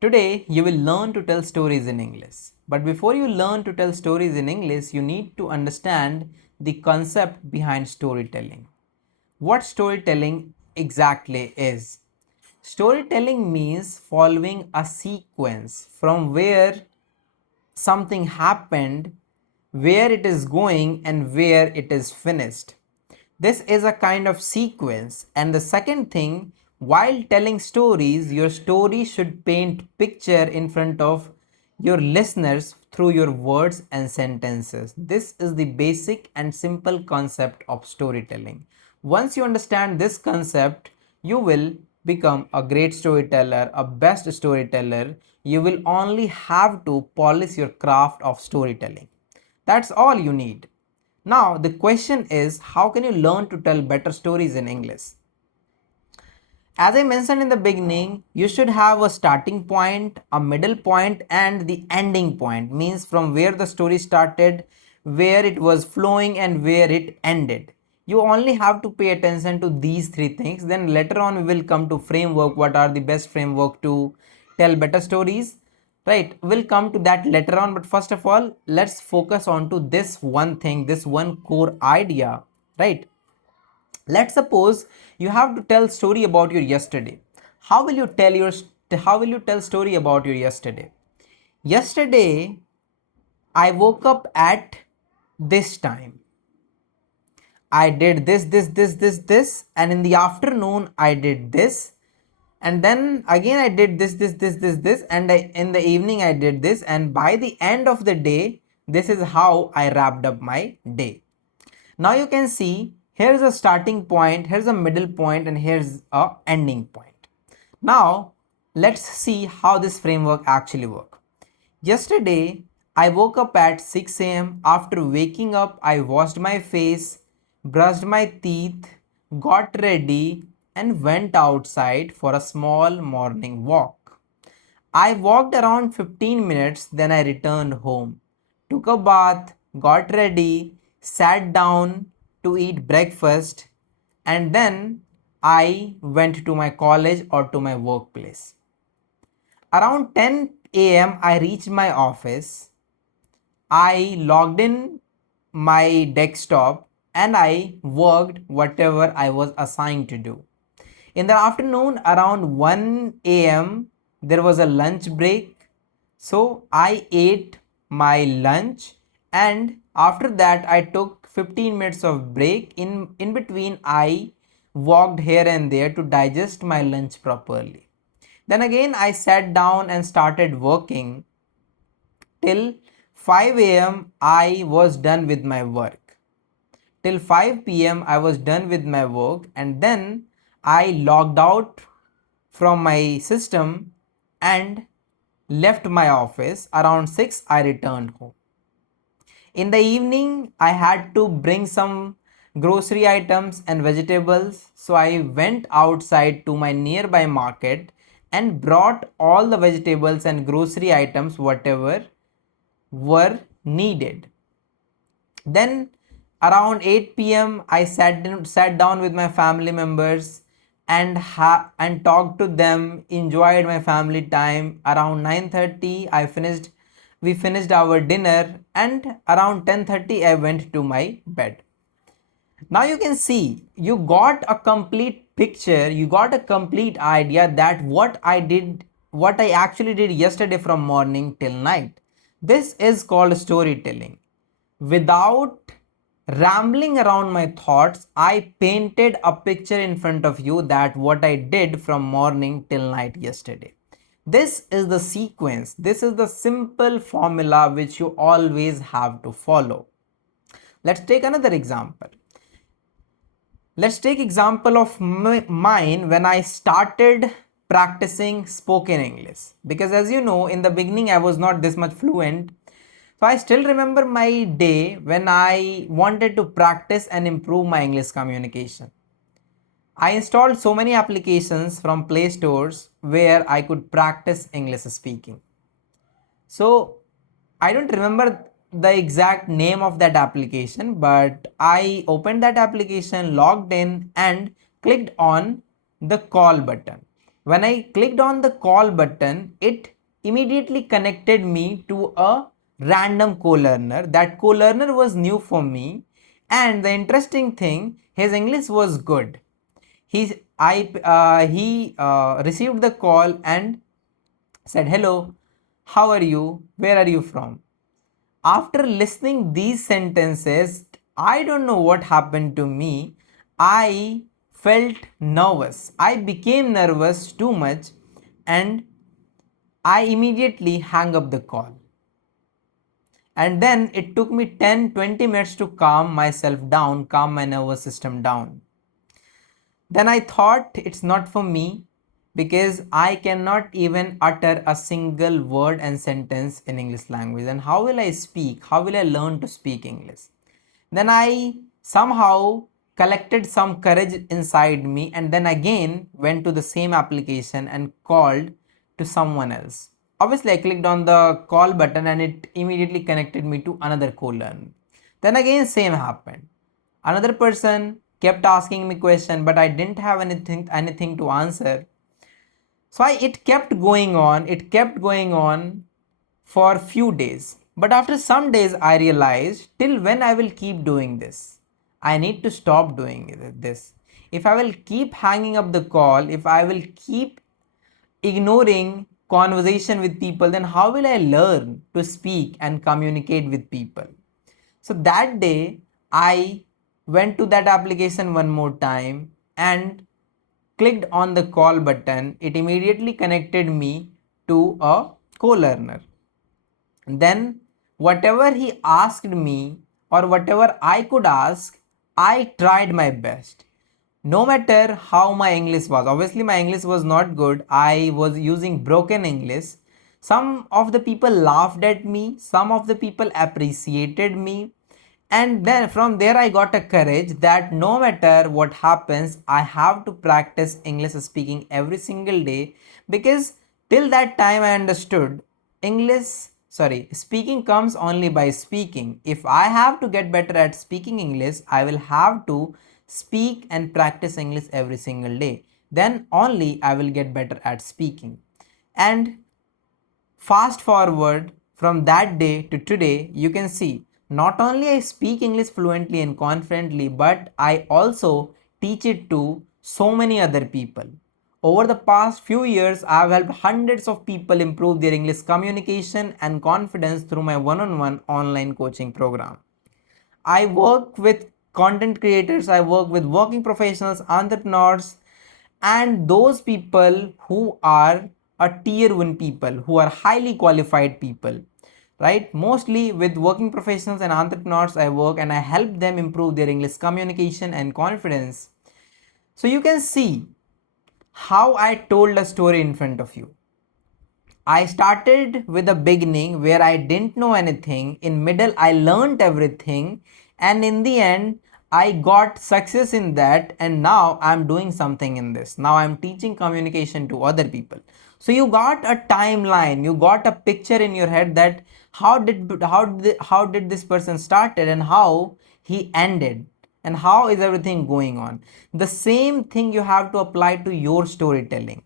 Today, you will learn to tell stories in English. But before you learn to tell stories in English, you need to understand the concept behind storytelling. What storytelling exactly is? Storytelling means following a sequence from where something happened, where it is going, and where it is finished. This is a kind of sequence. And the second thing, while telling stories, your story should paint picture in front of your listeners through your words and sentences. This is the basic and simple concept of storytelling. Once you understand this concept, you will become a great storyteller, a best storyteller. You will only have to polish your craft of storytelling. That's all you need. Now, the question is, how can you learn to tell better stories in English? As I mentioned in the beginning, you should have a starting point, a middle point, and the ending point, means from where the story started, where it was flowing, and where it ended. You only have to pay attention to these three things. Then later on, we will come to framework. What are the best framework to tell better stories? Right, we'll come to that later on. But first of all, let's focus on to this one thing, this one core idea, right? Let's suppose you have to tell story about your yesterday. How will you tell story about your yesterday? Yesterday I woke up at this time. I did this, and in the afternoon I did this, and then again I did this, and in the evening I did this, and by the end of the day, this is how I wrapped up my day. Now you can see here's a starting point, here's a middle point, and here's a ending point. Now let's see how this framework actually works. Yesterday I woke up at 6 a.m. After waking up, I washed my face, brushed my teeth, got ready, and went outside for a small morning walk. I walked around 15 minutes, then I returned home, took a bath, got ready, sat down to eat breakfast, and then I went to my college or to my workplace. Around 10 a.m., I reached my office. I logged in my desktop and I worked whatever I was assigned to do. In the afternoon, around 1 a.m., there was a lunch break. So I ate my lunch, and after that I took 15 minutes of break. In between, I walked here and there to digest my lunch properly. Then again I sat down and started working till 5 a.m. I was done with my work. Till 5 p.m. I was done with my work, and then I logged out from my system and left my office. Around 6 I returned home. In the evening I had to bring some grocery items and vegetables, so I went outside to my nearby market and brought all the vegetables and grocery items whatever were needed. Then around 8 p.m. I sat down with my family members and talked to them, enjoyed my family time. Around 9:30 we finished our dinner, and around 10:30 I went to my bed. Now you can see you got a complete picture, you got a complete idea that what I actually did yesterday from morning till night. This is called storytelling. Without rambling around my thoughts, I painted a picture in front of you that what I did from morning till night yesterday. This is the sequence. This is the simple formula which you always have to follow. Let's take another example. Let's take example of mine when I started practicing spoken English, because as you know, in the beginning I was not this much fluent. So I still remember my day when I wanted to practice and improve my English communication. I installed so many applications from Play Stores where I could practice English speaking. So I don't remember the exact name of that application, but I opened that application, logged in, and clicked on the call button. When I clicked on the call button, it immediately connected me to a random co-learner. That co-learner was new for me, and the interesting thing, his English was good. He received the call and said, "Hello, how are you? Where are you from?" After listening these sentences, I don't know what happened to me. I felt nervous. I became nervous too much, and I immediately hung up the call. And then it took me 10-20 minutes to calm myself down, calm my nervous system down. Then I thought it's not for me because I cannot even utter a single word and sentence in English language. And how will I speak? How will I learn to speak English? Then I somehow collected some courage inside me and then again went to the same application and called to someone else. Obviously, I clicked on the call button and it immediately connected me to another co-learner. Then again, same happened. Another person kept asking me question, but I didn't have anything to answer. So it kept going on. It kept going on for few days. But after some days, I realized till when I will keep doing this. I need to stop doing this. If I will keep hanging up the call, if I will keep ignoring conversation with people, then how will I learn to speak and communicate with people? So that day, I went to that application one more time and clicked on the call button. It immediately connected me to a co-learner. Then whatever he asked me or whatever I could ask, I tried my best. No matter how my English was, obviously my English was not good. I was using broken English. Some of the people laughed at me, some of the people appreciated me, and then from there I got a courage that no matter what happens, I have to practice English speaking every single day, because till that time I understood speaking comes only by speaking. If I have to get better at speaking English, I will have to speak and practice English every single day. Then only I will get better at speaking. And fast forward from that day to today, you can see not only I speak English fluently and confidently, but I also teach it to so many other people. Over the past few years, I have helped hundreds of people improve their English communication and confidence through my one-on-one online coaching program. I work with content creators, I work with working professionals, entrepreneurs, and those people who are a tier 1 people, who are highly qualified people, right? Mostly with working professionals and entrepreneurs I work, and I help them improve their English communication and confidence. So you can see how I told a story in front of you. I started with a beginning where I didn't know anything. In middle, I learned everything, and in the end, I got success in that, and now I'm doing something in this. Now I'm teaching communication to other people. So you got a timeline, you got a picture in your head that how did this person started and how he ended and how is everything going on. The same thing you have to apply to your storytelling.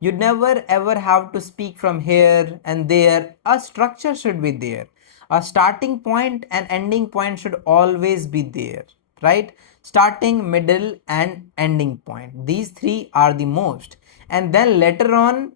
You never ever have to speak from here and there. A structure should be there. A starting point and ending point should always be there, right? Starting, middle, and ending point. These three are the most. And then later on,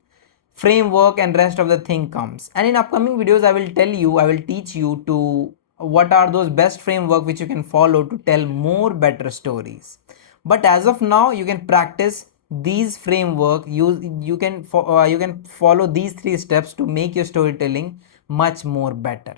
framework and rest of the thing comes. And in upcoming videos, I will teach you to what are those best framework which you can follow to tell more better stories. But as of now, you can practice these framework. You can follow these 3 steps to make your storytelling much more better.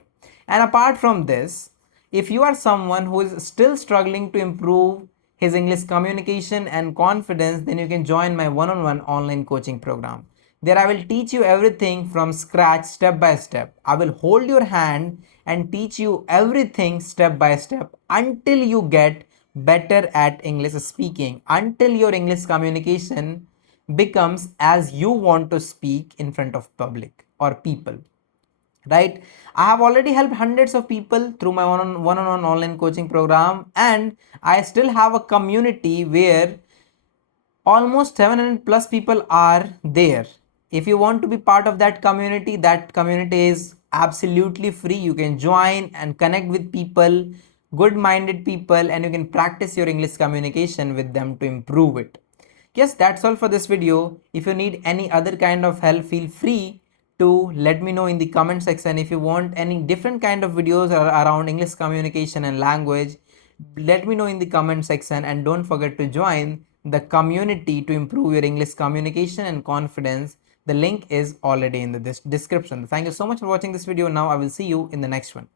And apart from this, if you are someone who is still struggling to improve his English communication and confidence, then you can join my one-on-one online coaching program. There I will teach you everything from scratch, step by step. I will hold your hand and teach you everything step by step until you get better at English speaking, until your English communication becomes as you want to speak in front of public or people, right? I have already helped hundreds of people through my one-on-one online coaching program, and I still have a community where almost 700 plus people are there. If you want to be part of that community is absolutely free. You can join and connect with people, good minded people, and you can practice your English communication with them to improve it. Yes, that's all for this video. If you need any other kind of help, feel free to let me know in the comment section. If you want any different kind of videos around English communication and language, let me know in the comment section, and don't forget to join the community to improve your English communication and confidence. The link is already in the description. Thank you so much for watching this video. Now I will see you in the next one.